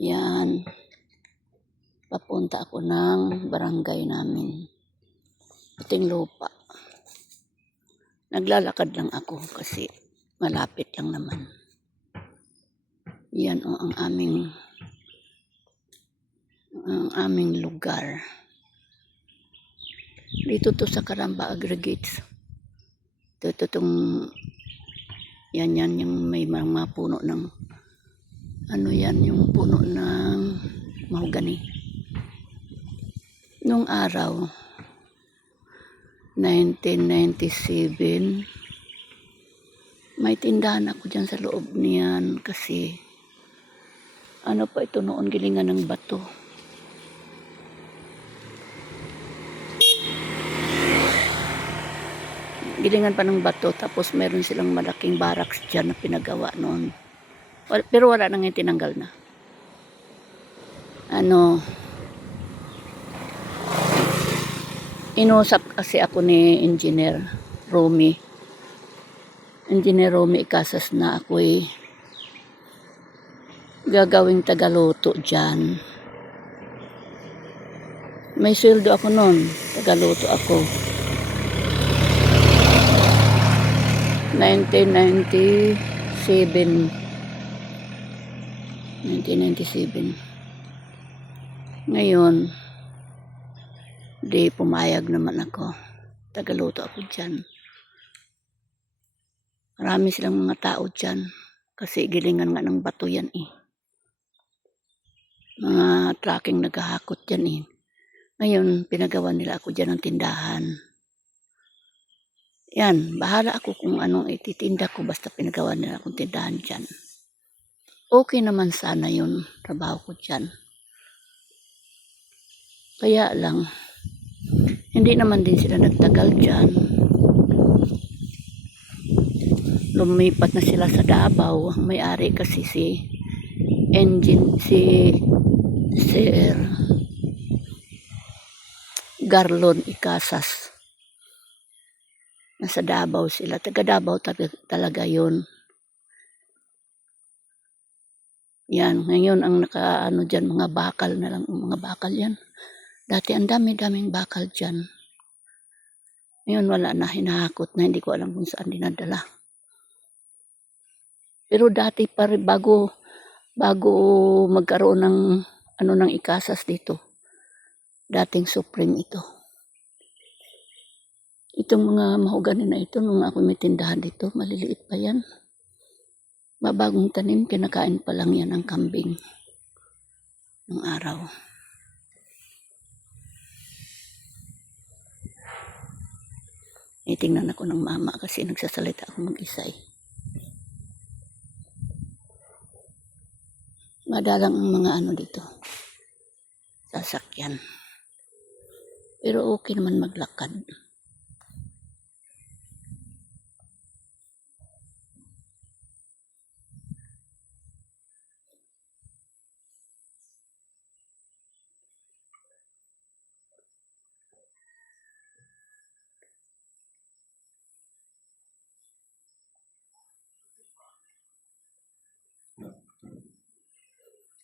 Yan. Papunta ako ng barangay namin. Puting lupa. Naglalakad lang ako kasi malapit lang naman. Yan o ang aming lugar. Dito to sa Caramba Aggregates. Ito tong yan yung may mga puno ng yung puno ng mahogani. Nung araw 1997 may tindahan ako dyan sa loob niyan kasi pa ito noon, gilingan ng bato. Gilingan pa ng bato, tapos meron silang malaking barracks dyan na pinagawa noon. Pero wala nang yung tinanggal na. Inusap kasi ako ni Engineer Romy Icasas na ako'y gagawing tagaluto dyan. May sweldo ako noon, tagaluto ako. 1997. Ngayon, di pumayag naman ako. Tagaluto ako dyan. Marami silang mga tao dyan. Kasi gilingan nga ng bato yan eh. Mga trucking naghahakot dyan eh. Ngayon, pinagawa nila ako dyan ng tindahan. Yan, bahala ako kung anong ititinda ko basta pinagawa nila akong tindahan dyan. Okay naman sana yun, trabaho ko dyan. Kaya lang, hindi naman din sila nagtagal dyan. Lumipat na sila sa Davao. Ang may-ari kasi si Sir Garlon Icasas. Nasa Davao sila. Taga Davao talaga yun. Yan. Ngayon ang dyan, mga bakal na lang. Mga bakal yan. Dati ang daming bakal dyan. Ngayon wala na, hinahakot na. Hindi ko alam kung saan dinadala. Pero dati pa rin, bago magkaroon ng Icasas dito. Dating Supreme ito. Itong mga mahogani na ito, nung ako may tindahan dito, maliliit pa yan. Mabagong tanim, kinakain pa lang yan ang kambing ng araw. Itingnan ako ng mama kasi nagsasalita ako mag-isa eh. Madalang ang mga dito. Sasakyan. Pero okay naman maglakad.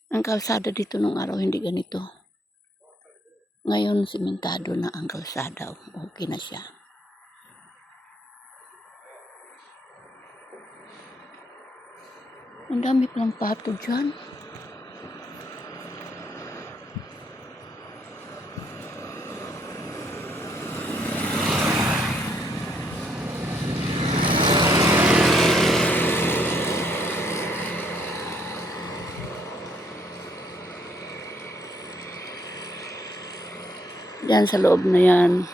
Ang kalsada dito nung araw hindi ganito. Ngayon simentado na ang kalsada. Okay na siya. Ang dami palang pato dyan. Diyan sa loob na yan,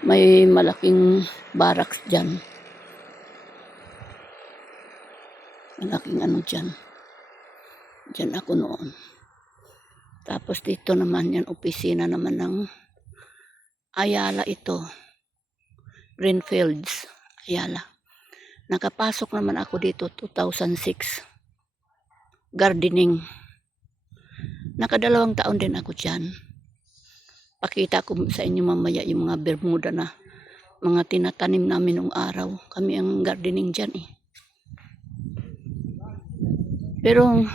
may malaking barracks dyan. Malaking dyan. Dyan ako noon. Tapos dito naman yan, opisina naman ng Ayala ito. Greenfields, Ayala. Nakapasok naman ako dito 2006. Gardening. Nakadalawang taon din ako dyan. Pakita ko sa inyo mamaya yung mga bermuda na mga tinatanim namin noong araw. Kami ang gardening dyan eh. Pero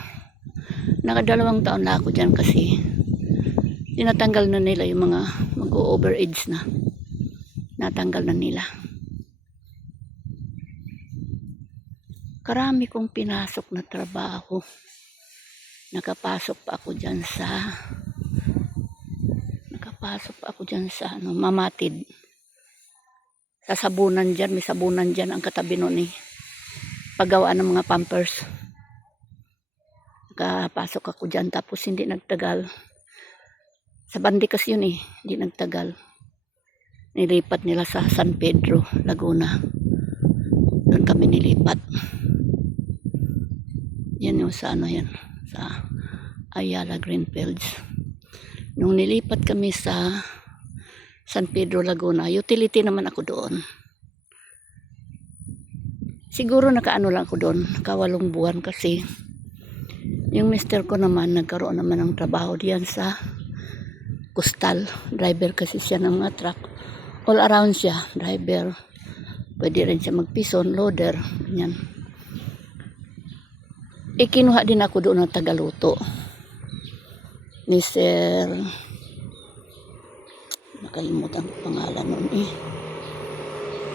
Nakadalawang taon na ako dyan kasi tinatanggal na nila yung mga mag-overage na. Natanggal na nila. Karami kong pinasok na trabaho. Nakapasok pa ako dyan sa Mamatid. Sa sabunan dyan, may sabunan dyan ang katabi nun eh. Paggawa ng mga pampers. Nakapasok ako dyan tapos hindi nagtagal. Sa Bandikas yun eh, hindi nagtagal. Nilipat nila sa San Pedro, Laguna. Doon kami nilipat. Yan yung sa sa Ayala Greenfields. Nung nilipat kami sa San Pedro, Laguna, utility naman ako doon. Siguro nakaano lang ako doon, nakawalong buwan kasi yung mister ko naman nagkaroon naman ng trabaho diyan sa Coastal. Driver kasi siya ng mga truck. All around siya, driver. Pwede rin siya magpison, loader, ganyan. Kinuha din ako doon ng tagaluto. Ni Sir, nakalimutan ko pangalan nun eh.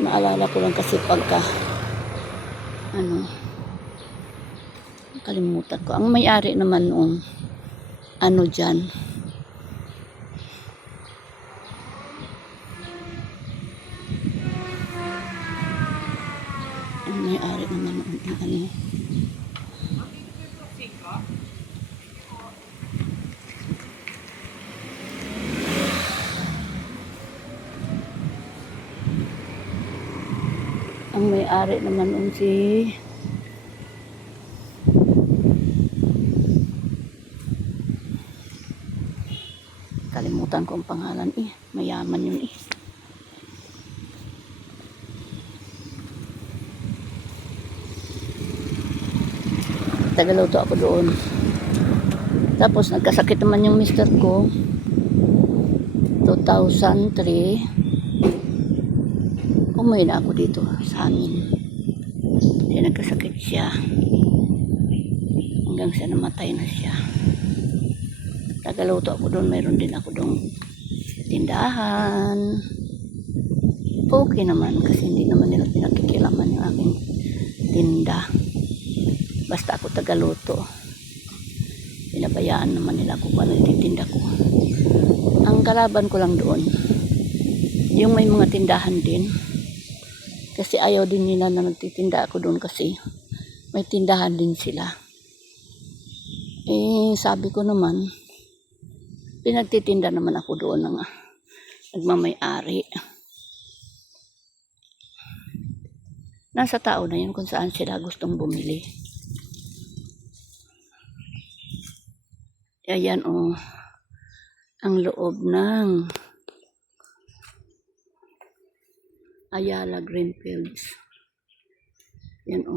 Naalala ko lang kasi pagka kalimutan ko. Ang may-ari naman noon dyan. Ang may-ari naman noon ang may-ari naman noon si kalimutan ko ang pangalan eh. Mayaman yun eh. Tagaluto ako doon. Tapos nagkasakit naman yung mister ko. 2003. Umuwi na ako dito sa amin. Hindi nagkasakit siya. Hanggang sa namatay na siya. Tagaluto ako doon. Mayroon din ako doon tindahan. Okay naman kasi hindi naman nila pinakikilaman yung aking tinda. Basta ako tagaluto. Pinabayaan naman nila ako kung ano titinda ko. Ang kalaban ko lang doon, yung may mga tindahan din. Kasi ayaw din nila na nagtitinda ako doon kasi may tindahan din sila. Sabi ko naman, pinagtitinda naman ako doon ng nagmamay-ari. Nasa tao na yun kung saan sila gustong bumili. Ayan ang loob ng Ayala Greenfields. Yan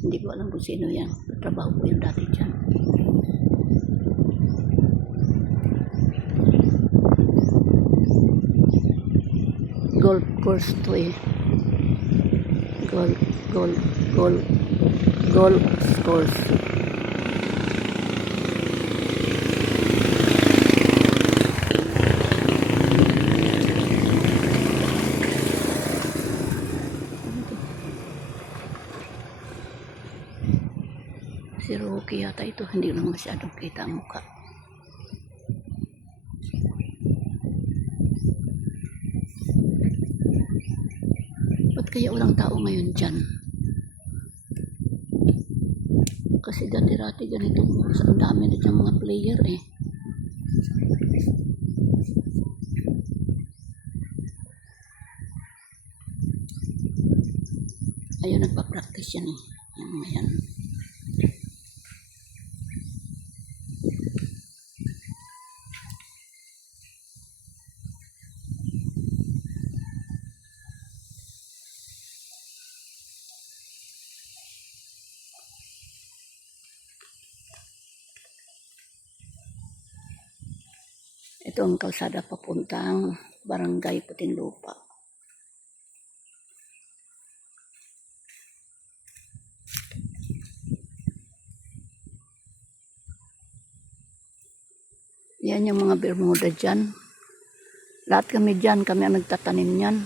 Hindi ko alam kung sino yan. Trabaho ko yung dati dyan. Golf course to eh. Golf course. Si Rocky yata ito, hindi lang masyadong kita ang mukha. Ba't kaya walang tao ngayon dyan? Kasi dati-rati ganito, ang dami na dyan mga player eh. Ayun, nagpa-practice yan eh. Ayan. Ito ang kalsada papuntang Barangay Putinlupa. Yan yung mga Bermuda dyan. Lahat kami dyan, kami ang nagtatanim yan.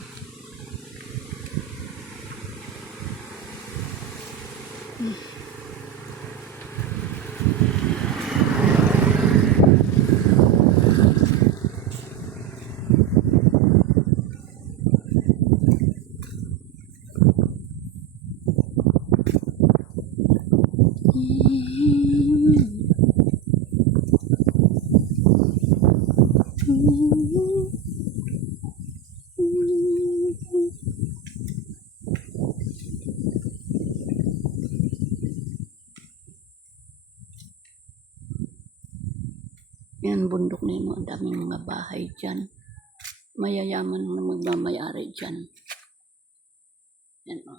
Yan, bundok na yun. Ang daming mga bahay dyan. Mayayaman na magmamayari dyan. Yan o.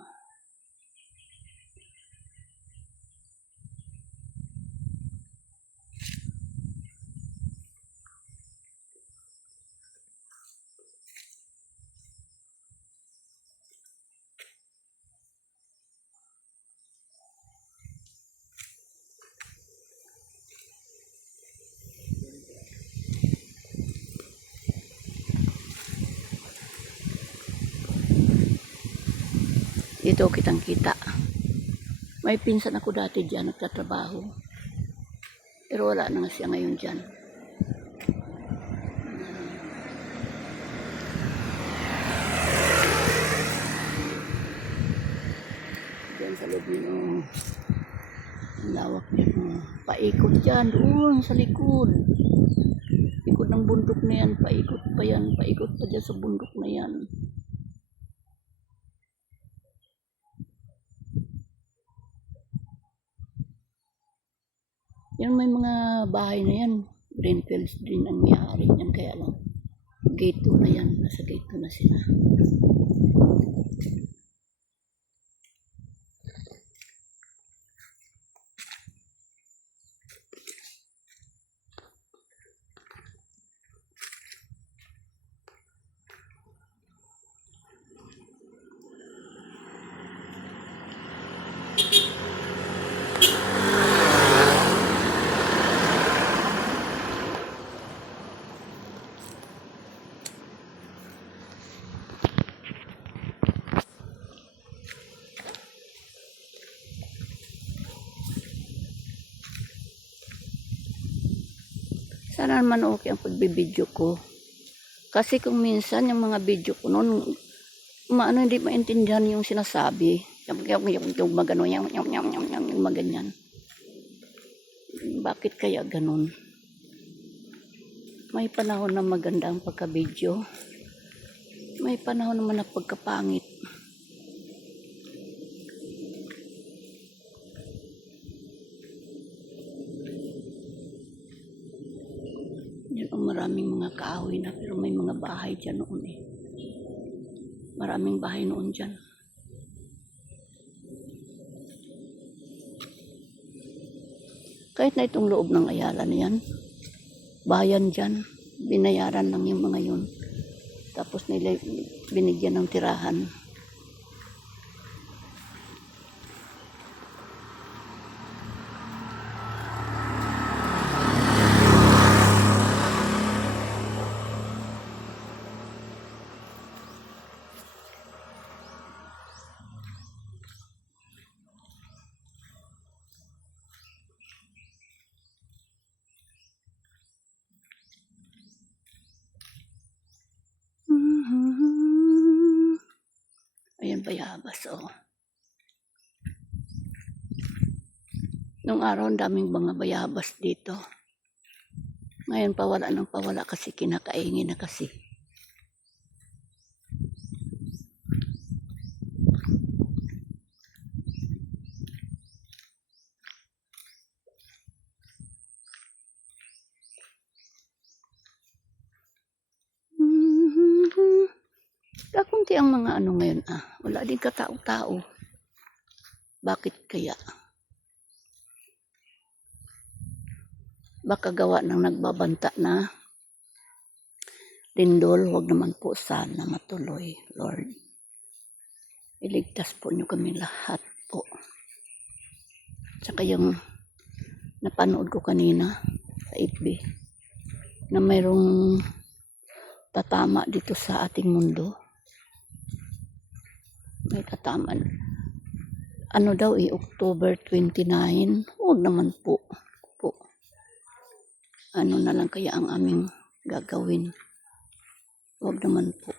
Dito kitang kita. May pinsan ako dati dyan nagtatrabaho. Pero wala na nga siya ngayon dyan. Dyan sa loob yun. Ang lawak niya. Paikot dyan. Doon sa likod. Likod ng bundok na yan. Paikot pa yan. Paikot pa dyan sa bundok na yan. Yan, may mga bahay na yan. Greenfields din ang may-ari yan. Kaya lang, gate 2 na yan. Nasa gate 2 na sila. Sana naman okay ang pagbibideo ko. Kasi kung minsan yung mga video ko noon, hindi maintindihan yung sinasabi. Yung magano, yung maganyan. Bakit kaya ganun? May panahon na maganda ang pagka-video. May panahon naman na pagkapangit. Yan ang maraming mga kahoy na, pero may mga bahay dyan noon eh. Maraming bahay noon dyan. Kahit na itong loob ng Ayala na yan, bayan dyan, binayaran lang yung mga yun. Tapos nila binigyan ng tirahan. Ayan, bayabas, oh. Nung araw, ang daming mga bayabas dito. Ngayon, pawala ng pawala kasi kinakaingin na kasi. Kakunti ang mga ano ngayon, wala din katao-tao. Bakit kaya? Baka gawa ng nagbabanta na. Lindol, huwag naman po sana matuloy, Lord. Iligtas po niyo kami lahat po. Tsaka yung napanood ko kanina sa FB. na mayroong tatama dito sa ating mundo. May tatama. Ano daw October 29? Huwag naman po. Ano na lang kaya ang aming gagawin? Huwag naman po.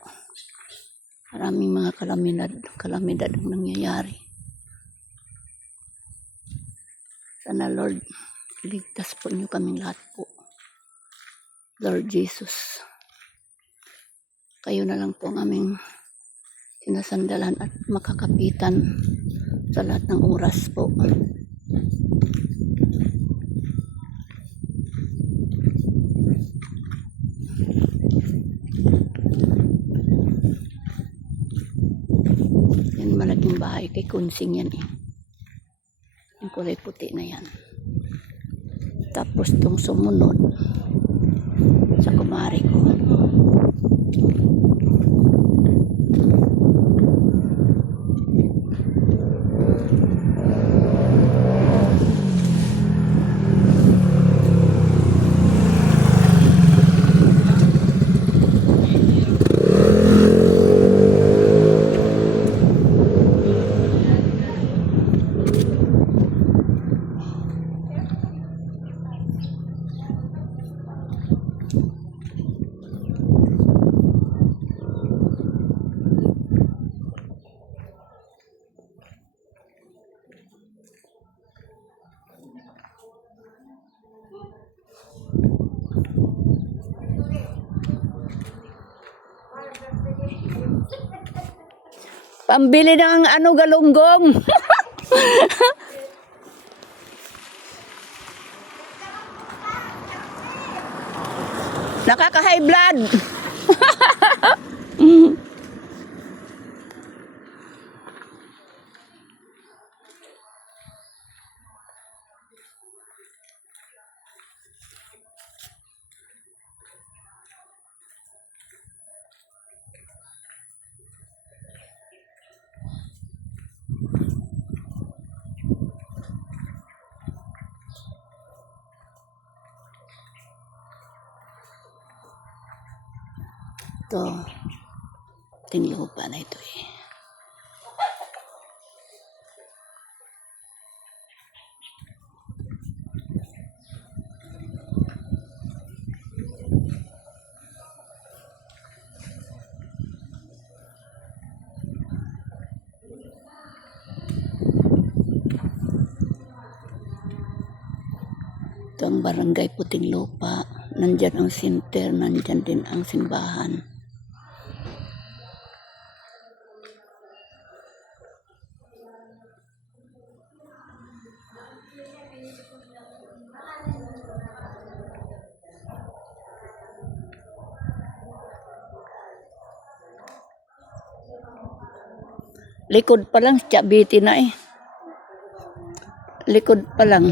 Maraming mga kalamidad ang nangyayari. Sana Lord, iligtas po niyo kaming lahat po. Lord Jesus, kayo na lang po ang aming sinasandalan at makakapitan sa lahat ng oras po. Yan malaking bahay kay Kunsing yan eh. Yung kulay puti na yan. Tapos itong sumunod sa kumari ko. Pambili ng galunggong. Nakaka-high blood. Ito, tinlupa na ito eh. Ito ang barangay Puting Lupa. Nandyan ang center, nandyan din ang simbahan. Likod pa lang, Chabiti na eh. Likod pa lang.